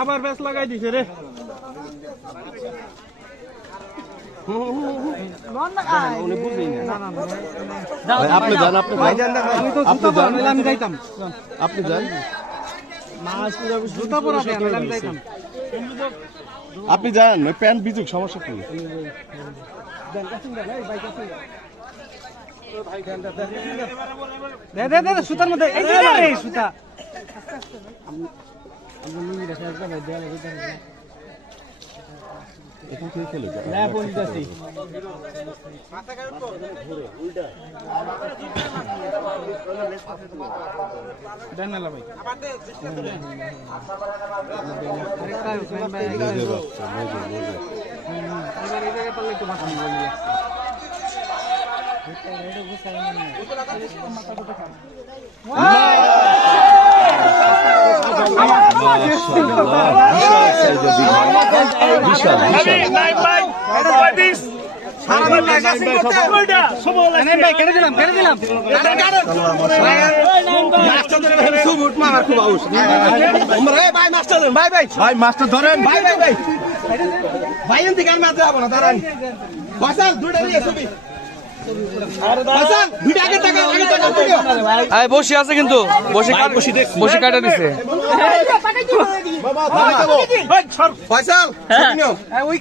আবার ব্যাস লাগাই দিছে রে। আপনি যান, আপনি আমি যাইতাম, আপনি যান, জুতা পরা আমি যাইতাম। আপনি যান, ওই প্যান্ট বিজুক, সমস্যা কি? সুতার মধ্যে সুতা এখান থেকে চলে যান। ভাই মাস্টার ধরেন, বসে আছে কিন্তু বসে কাটা দিছে। ওই